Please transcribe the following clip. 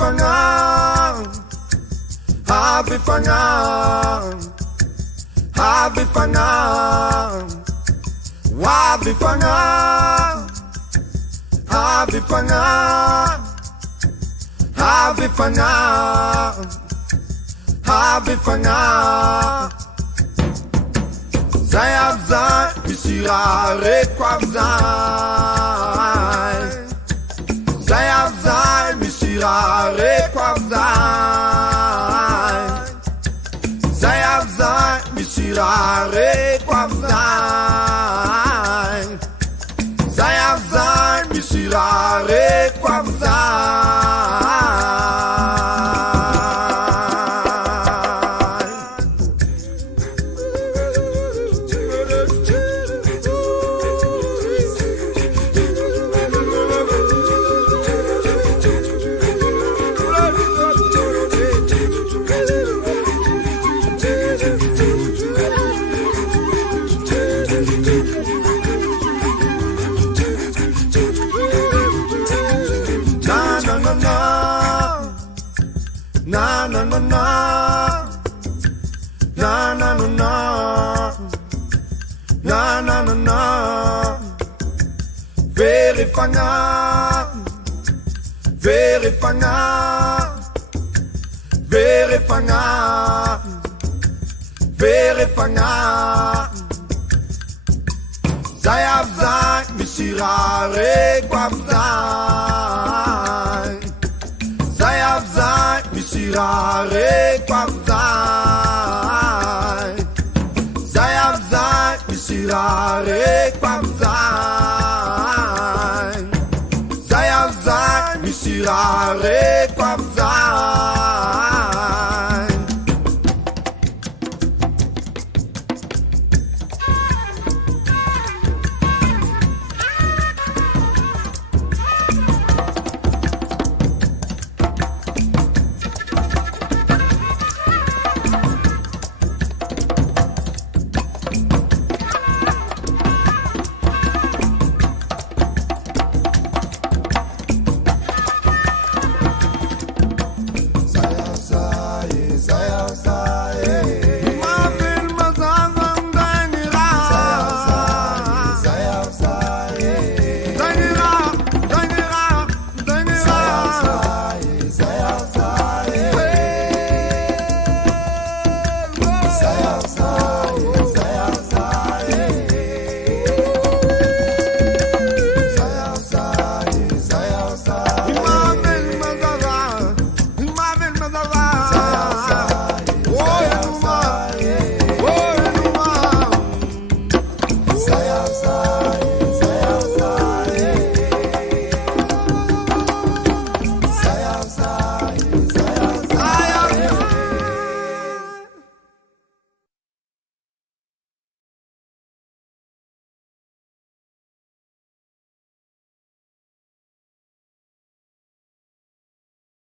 fanahy, ave fanahy, ave fanahy, ave fanahy, ave fanahy, ave fanahy, ave fanahy. Zay avy zay, misy raha reko avy zay. Zay avy zay, misy raha reko avy zay. Zay avy zay, misy raha reko avy zay. Zay avy zay, misy raha reko avy zay. Na na na na, na na na na, na na na na. Very fanahy, very fanahy, very fanahy, very fanahy. Zay avy zay, misy raha reko avy zay. Zay avy zay, misy raha reko avy zay. Zay avy zay, misy raha reko avy zay. Zay avy zay, misy raha reko avy zay.